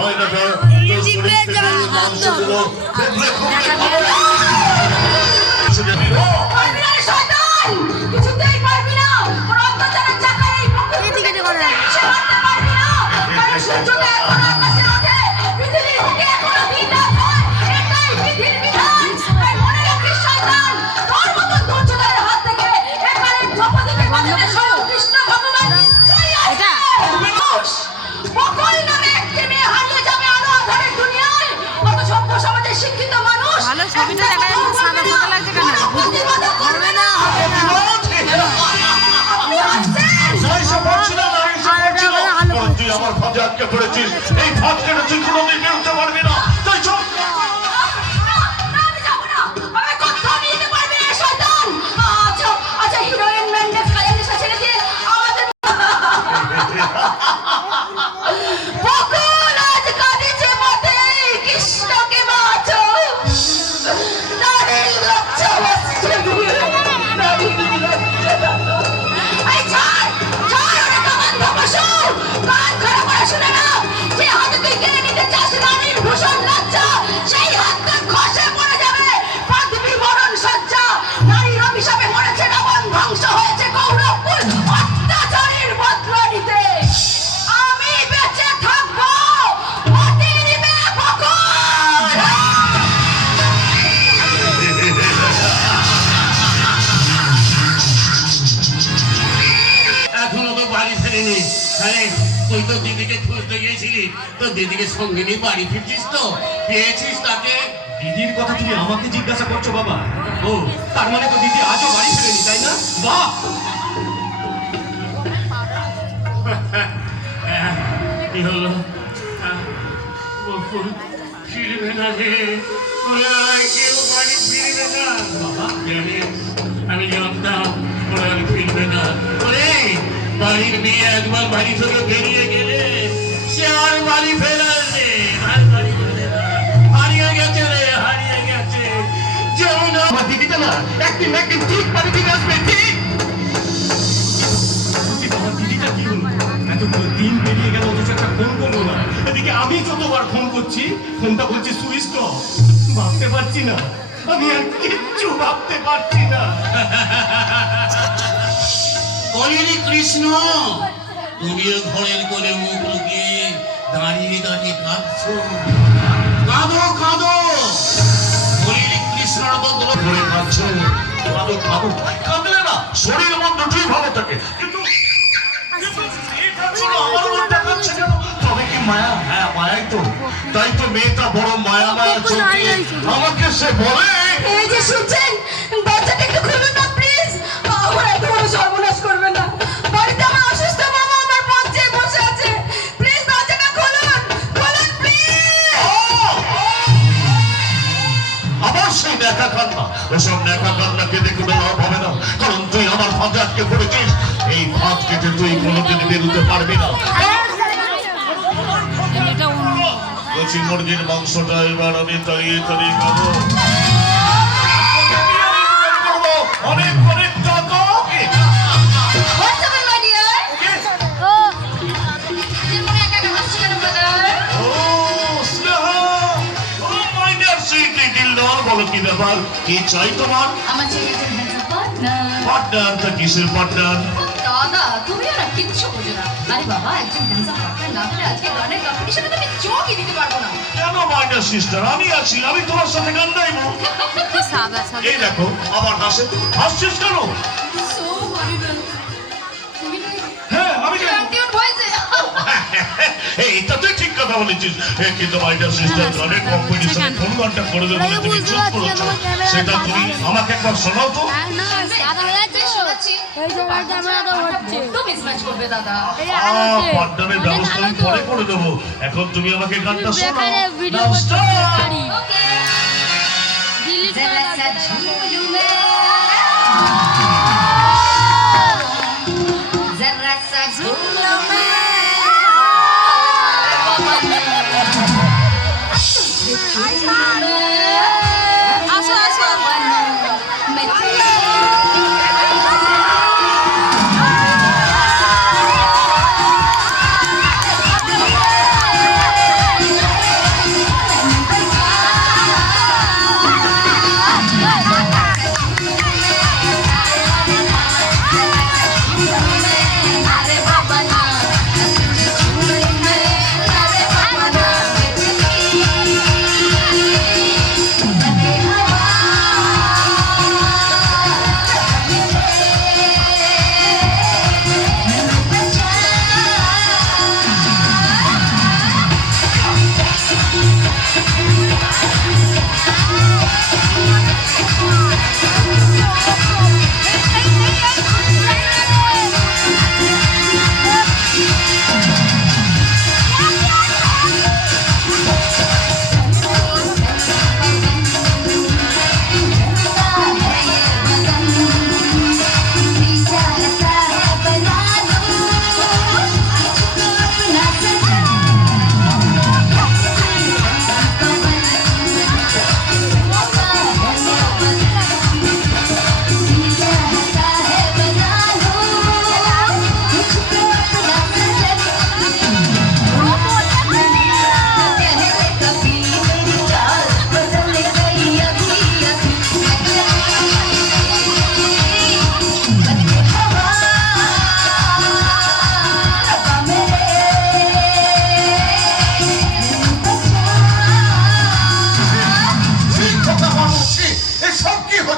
হয় না আমার ফাঁদে আটকে পড়েছিস। এই ফাঁদ কেটে তুই কোনোদিন বেরোতে পারবি না। তাই চল। তুই তো দিদিকে খুঁজতে গিয়েছিলি, তো দিদিকে সঙ্গে নিয়ে বাড়ি ফিরছিস তো? পেয়েছিস তাকে? দিদির কথা তুমি আমাকে জিজ্ঞাসা করছো বাবা? ও তার মানে তো দিদি আজও বাড়ি ফিরেনি, তাই না? বাহ, কি হলো? ফিরবে না রে, কেউ বাড়ি ফিরবে না। বাবা জানিস, আমি জানতাম ওরা আর ফিরবে না। বাড়ির মেয়ে একবার বাড়ি থেকে বেরিয়ে গেলে সে আর বাড়ি ফেরাবে, আর বাড়ি ফেরে না। হারিয়ে গেছে রে, হারিয়ে গেছে। যেমন আমার দিদিটা না একদিন একদিন ঠিক বাড়ি ফিরে আসবে, ঠিক। আমার দিদিটা কি হলো? এতগুলো দিন বেরিয়ে গেল, অথচ একটা ফোন করবো না। এদিকে আমি যতবার ফোন করছি ফোনটা বলছে সুইচ অফ। ভাবতে পারছি না, আমি আর কিচ্ছু ভাবতে পারছি না। বলিনি কৃষ্ণ, তুমিও ঘরের কোণে মুখ লুকিয়ে দাঁড়িয়ে দাঁড়িয়ে কাঁদছো। কাঁদো কাঁদো, বলিনি কৃষ্ণর বদল করে কাঁদছো। কাঁদো কাঁদো, কাঁদলে না শরীর মন দুটোই ভালো থাকে, কিন্তু আমার মনটা কাঁদছে কেন? তবে কি মায়া? হ্যাঁ মায়াই তো। তাই তো মেয়েটা বড় মায়া মায়া চোখে আমাকে সে বলে, এই যে শুনছেন, দরজাটা একটু খুলুন না প্লিজ। আমার এত বড় সর্বনাশ করবে না। বাড়িতে আমার অসুস্থ মামা আমার পথে বসে আছে। প্লিজ দরজাটা খুলুন, খুলুন প্লিজ। আবার সেই দেখা কান্না। ওসব দেখা কান্নাকে দেখে লাভ হবে না, কারণ তুই আমার ফাঁদে আটকে পড়েছিস। এই ফাঁদ কেটে তুই কোনোদিন বেরোতে পারবি না। কচি মুরগির মাংসটা এবার আমি তাড়িয়ে তাড়িয়ে খাবো। অনেক অনেক টাকা। বলো কি ব্যাপার, কি চাই তোমার? আমার চাই একজন পার্টনার। তা কিসের পার্টনার? দাদা তুমি আর কিচ্ছু বোঝো না। আরে বাবা, একজন হ্যান্ডসাম পার্টনার না হলে আজকে গানের কম্পিটিশনে তো আমি যোগই দিতে পারবো না। কেন মাইনার সিস্টার, আমি আছি, আমি তোমার সাথে গান গাইবো। এই দেখো আবার হাসে, হাসছিস কেন? হ্যাঁ আমি এইটা তুই ঠিক কথা বলেছিস, কিন্তু মাইনার সিস্টার গানের কম্পিটিশনে কোন গানটা করে দেবো বলে তুমি চুপ করেছো, সেটা তুমি আমাকে একবার শোনাও তো। পার্টনারের ব্যবস্থা আমি পরে করে দেবো, এখন তুমি আমাকে গানটা শোনাও।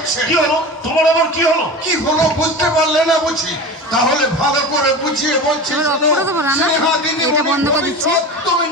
হচ্ছে? কি হলো? তোমার আবার কি হলো? কি হলো বুঝতে পারলে না বুঝি? তাহলে ভালো করে বুঝিয়ে বলছি, এবার অফ শোনো। করে দেবো রান্না? স্নেহা দিদিমণি এটা বন্ধ করে দিচ্ছে। ভবিষ্যৎ তুমি